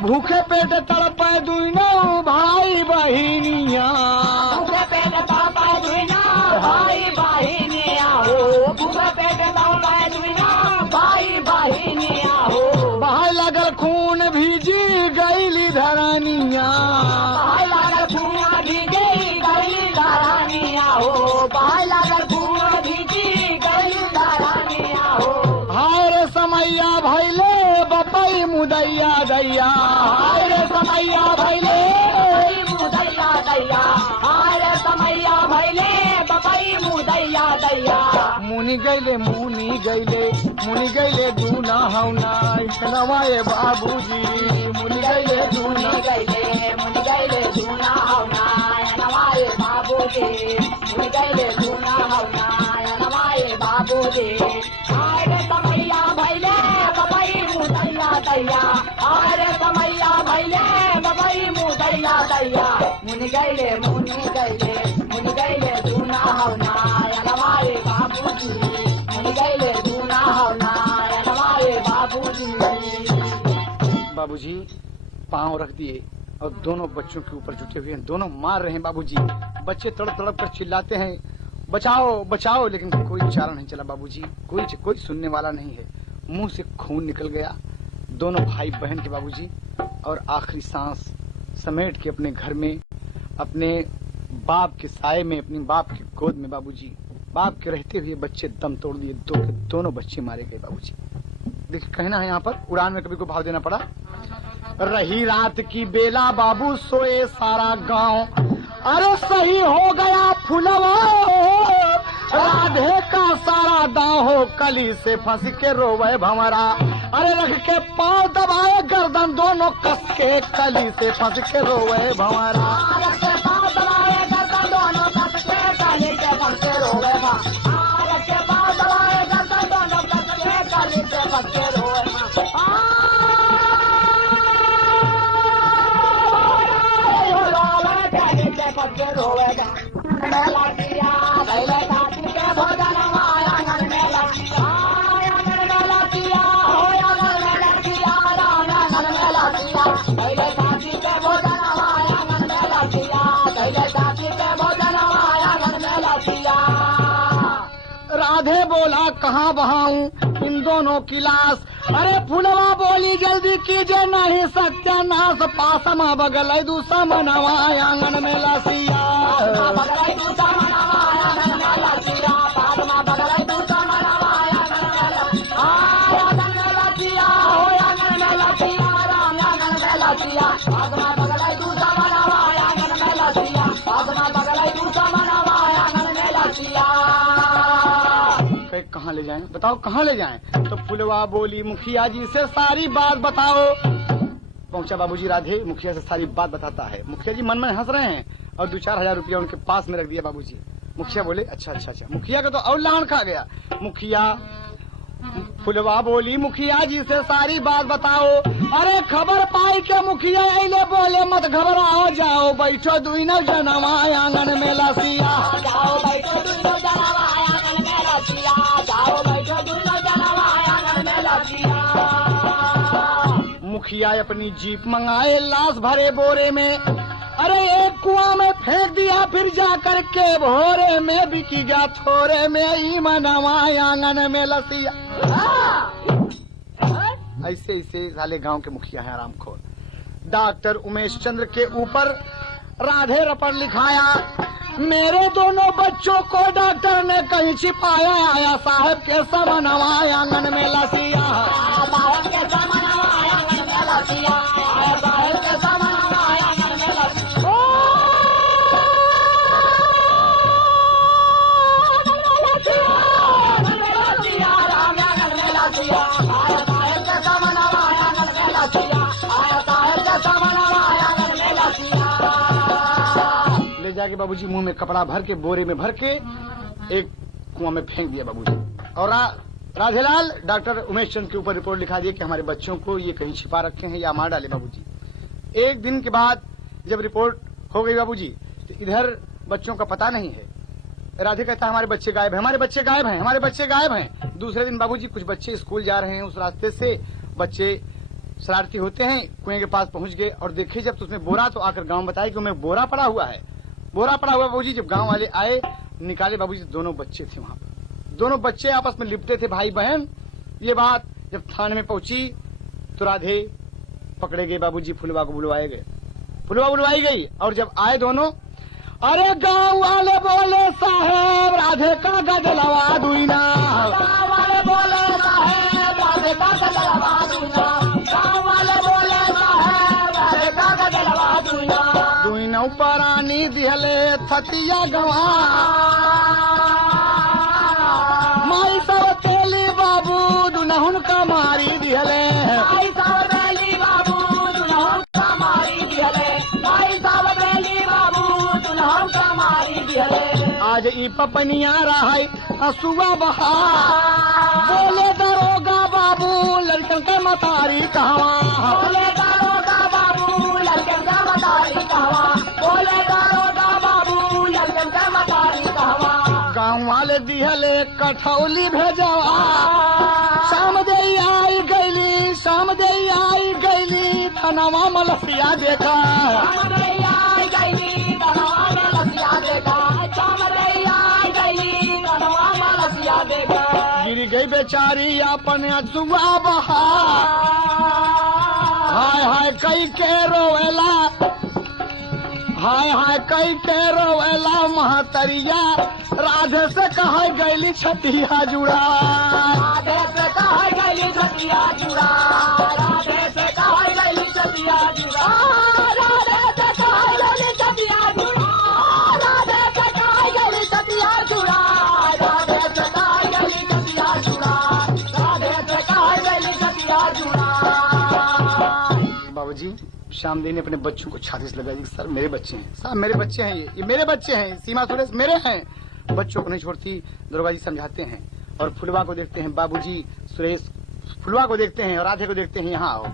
भूखे पेट तड़पे दुनो भाई बहिनिया। भूखे पेट तड़पे दुनो भाई बहिनिया हो। भूखे पेट तड़पे दुनो भाई बहिनिया हो। बहाय लगल खून भीजी गईली धरानिया। बहाय लागल खून भीजी गईली धरानिया हो। बहाय लागल खून भीजी गईली धरानिया हो। हाय रे समैया भैले बपई मुदैया दैया। हाय रे समैया भैले मुदैया दैया। हाय रे समैया भैले बपई मुदैया दैया। मुनि गईले दूना हौना नवाए बाबूजी। मुनि गईले दूना हौना नवाए बाबूजी। मुनि गईले दूना हौना नवाए बाबूजी। हाय रे समैया भैले बपई मुदैया दैया। हाय रे समैया भैले बपई मुदैया दैया। मुनि गईले दूना हौना नवाए बाबूजी। मुनि गईले दूना हौना नवाए बाबूजी। बाबूजी पांव रख दिए और दोनों बच्चों के ऊपर जुटे हुए हैं, दोनों मार रहे हैं बाबूजी। बच्चे तड़प तड़प कर चिल्लाते हैं बचाओ बचाओ, लेकिन कोई चारा नहीं चला बाबूजी, कोई सुनने वाला नहीं है। मुंह से खून निकल गया दोनों भाई बहन के बाबूजी, और आखिरी सांस समेट के अपने घर में, अपने बाप के साये में, अपनी बाप की गोद में बाबूजी, बाप के रहते हुए बच्चे दम तोड़ दिए। दोनों बच्चे मारे गए बाबूजी। देखिए कहना है यहाँ पर, उड़ान में कभी को भाव देना पड़ा। रही रात की बेला बाबू सोए सारा गांव, अरे सही हो गया फुलवा राधे का सारा दाव हो कली से फंस के रोवे भंवरा। अरे रख के पाँव दबाए गर्दन दोनों कस के कली से फंस के रोवे भंवरा। राधे बोला कहाँ बहाऊं इन दोनों की लाश। अरे फुलवा बोली जल्दी कीजिए नहीं सत्यानाश। पासमा बगल दूसरा मनवा आंगन में लसिया। कहाँ ले जाएं बताओ कहाँ ले जाएं? तो फुलवा बोली मुखिया जी से सारी बात बताओ। पहुंचा बाबूजी राधे मुखिया से सारी बात बताता है। मुखिया जी मन में हंस रहे हैं और 2-4 हजार रुपया उनके पास में रख दिया बाबूजी। मुखिया बोले अच्छा अच्छा अच्छा। मुखिया का तो और लान खा गया। मुखिया फुलवा बोली मुखिया जी से सारी बात बताओ। अरे खबर पाई के मुखिया अले बोले मत घबराओ जाओ बैठो दुनो जनवा आंगन में लसिया। जाओ बैठो दुनो जनवा आंगन में लसिया। जाओ बैठो दुनो जनवा आंगन में लसिया। मुखिया अपनी जीप मंगाए लाश भरे बोरे में। अरे एक कुआं में फेंक दिया फिर जाकर के भोरे में बिकी गया थोड़े में ही मनवा आंगन में लसिया। ऐसे ऐसे साले गांव के मुखिया हैं आरामखोर। डॉक्टर उमेश चंद्र के ऊपर राधे रपट लिखाया। मेरे दोनों बच्चों को डॉक्टर ने कहीं छिपाया। आया साहब के समनवा आंगन में लसिया। साहब के समनवा आंगन में लसिया। साहब के समनवा आंगन में लसिया। ले जाके बाबूजी मुंह में कपड़ा भर के बोरे में भर के एक कुआं में फेंक दिया बाबूजी। और राधेलाल डॉक्टर उमेश चंद्र के ऊपर रिपोर्ट लिखा दिया कि हमारे बच्चों को ये कहीं छिपा रखे हैं या मार डाले बाबूजी। एक दिन के बाद जब रिपोर्ट हो गई बाबूजी तो इधर बच्चों का पता नहीं है। राधे कहता है हमारे बच्चे गायब हैं, हमारे बच्चे गायब हैं, हमारे बच्चे गायब हैं। दूसरे दिन बाबूजी कुछ बच्चे स्कूल जा रहे हैं उस रास्ते से बच्चे शरारती होते हैं कुएं के पास पहुंच गए और देखे जब तो उसमें बोरा तो आकर गांव बताया कि उसमें बोरा पड़ा हुआ है। बोरा पड़ा हुआ बाबूजी जब गांव वाले आए निकाले बाबूजी दोनों बच्चे थे वहां पर। दोनों बच्चे आपस में लिपटे थे भाई बहन। ये बात जब थाने में पहुंची तो राधे पकड़े गए बाबूजी। फुलवा को बुलवाए गए। फुलवा बुलवाई गई और जब आए दोनों अरे गांव वाले बोले साहेब राधे का गजलवा दुईना। गांव वाले बोले साहेब राधे का गजलवा दुईना। गांव वाले बोले साहेब राधे का गजलवा दुईना। दुईना परानी दिहले थतिया गवा। माई सब तेली बाबू दुनहुन का मारी दिहले। माई सब तेली बाबू दुनहुन का मारी दिहले। माई सब तेली बाबू दुनहुन का मारी दिहले। आज ई पपनिया रहाई हसुआ बहा। बोले दरोगा बाबू लड़कन का मतारी कहवा। बोले दरोगा बाबू लड़कन का मतारी कहवा। बोले दरोगा बाबू लड़कन का मतारी कहवा। गाँव वाले दिहले कठौली भेजवा। शाम दे आई गईली शाम दे आई गईली थनवा मलसिया देखा। शाम दे आई गईली थनवा मलसिया देखा। शाम दे आई गईली थनवा मलसिया देखा। गिर गई बेचारी अपन अजुआ बहा। हाय हाय कई के रोवेला। हाय हाय कई के रोवेला महतरिया। राधे से कहा गईली छटिया जुड़ा। राधे से कहा गईली छटिया जुड़ा। राधे से कहा गईली छटिया जुड़ा। राधे से कहा गईली छटिया जुड़ा। जी श्यामदेव ने अपने बच्चों को छाती से लगाई, सर मेरे बच्चे हैं, साहब मेरे बच्चे हैं, ये मेरे बच्चे हैं, सीमा सुरेश मेरे हैं। बच्चों को नहीं छोड़ती। दुर्गा जी समझाते हैं और फुलवा को देखते हैं, बाबूजी सुरेश फुलवा को देखते हैं और राधे को देखते हैं, यहाँ आओ।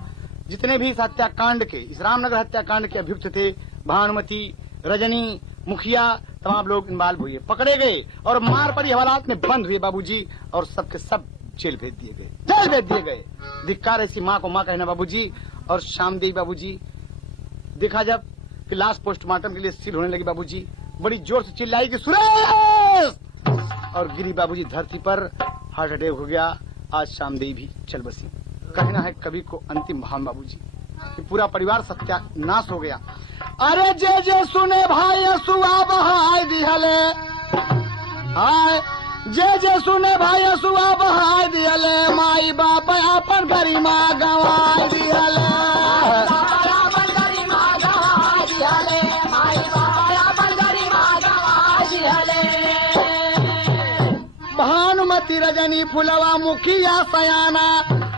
जितने भी इस हत्याकांड के, इस रामनगर हत्याकांड के अभियुक्त थे, भानुमति, रजनी, मुखिया, तमाम लोग इन्वॉल्व हुए, पकड़े गए और मार पड़ी हवालात में बंद हुए बाबूजी, और सबके सब जेल भेज दिए गए, जेल भेज दिए गए। धिक्कार ऐसी माँ को माँ कहना बाबूजी। और श्यामदेवी बाबूजी देखा जब कि लास्ट पोस्टमार्टम के लिए सील होने लगी बाबूजी, बड़ी जोर से चिल्लाई कि सुरेश, और गिरी बाबूजी धरती पर, हार्ट अटैक हो गया। आज श्यामदेवी भी चल बसी। कहना है कवि को अंतिम भाव बाबूजी कि पूरा परिवार सत्यानाश हो गया। अरे जे जे सुने भाई असुआ बहाय दिहले, हाय जे जे सुने भाई असुआ बहाय दिहले, माई बाप अपन गरिमा गवाय दिहले। भानुमति, रजनी, फुलवा, मुखिया, सयाना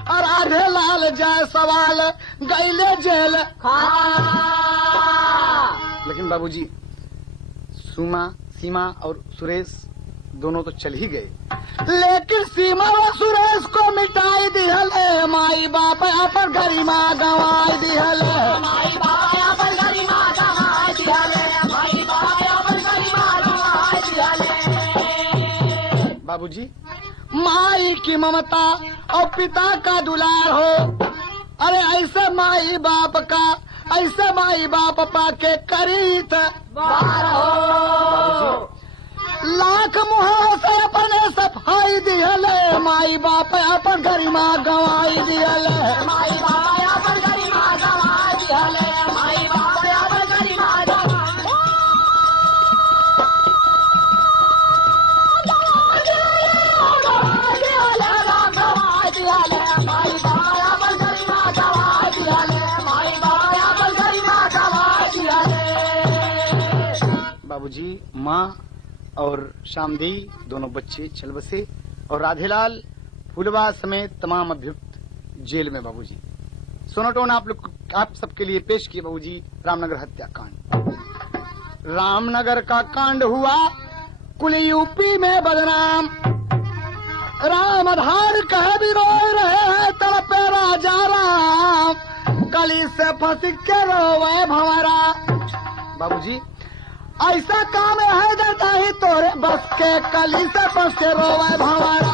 और आधे लाल जाय सवाल गईले जेल। लेकिन बाबूजी सीमा और सुरेश दोनों तो चल ही गए, लेकिन सीमा और सुरेश को मिटाई दिहले, माई बाप अपन गरिमा गवाई दिहले। माई बाप अपन गरिमा गवाई दिहले, माई बाप अपन गरिमा गवाई दिहले। बाबूजी माई की ममता और पिता का दुलार हो, अरे ऐसे माई बाप का, ऐसे माई बाप पाके करीत बार हो। लाख मुहां से अपने सफाई दिहले, माई बाप अपन गरिमा गवाई दिहले। माई बाप अपन गरिमा गवाई दिहले, माई बाप अपन गरिमा गवाई दिहले, माई बाप अपन गरिमा गवाई दिहले, माई बाप अपन गरिमा गवाई दिहले। बाबूजी माँ और श्यामदेवी दोनों बच्चे चल बसे और राधेलाल, फुलवा समेत तमाम अभियुक्त जेल में बाबूजी। सोनाटोन आप सबके लिए पेश किए बाबूजी रामनगर हत्याकांड। रामनगर का कांड हुआ कुल यूपी में बदनाम, राम आधार कह भी रो रहे हैं तड़पे राजा राम, कली से फंस के रोवे भंवरा। बाबूजी ऐसा काम है जाता ही तोरे बस के, कली से फंस के रोवे भंवरा।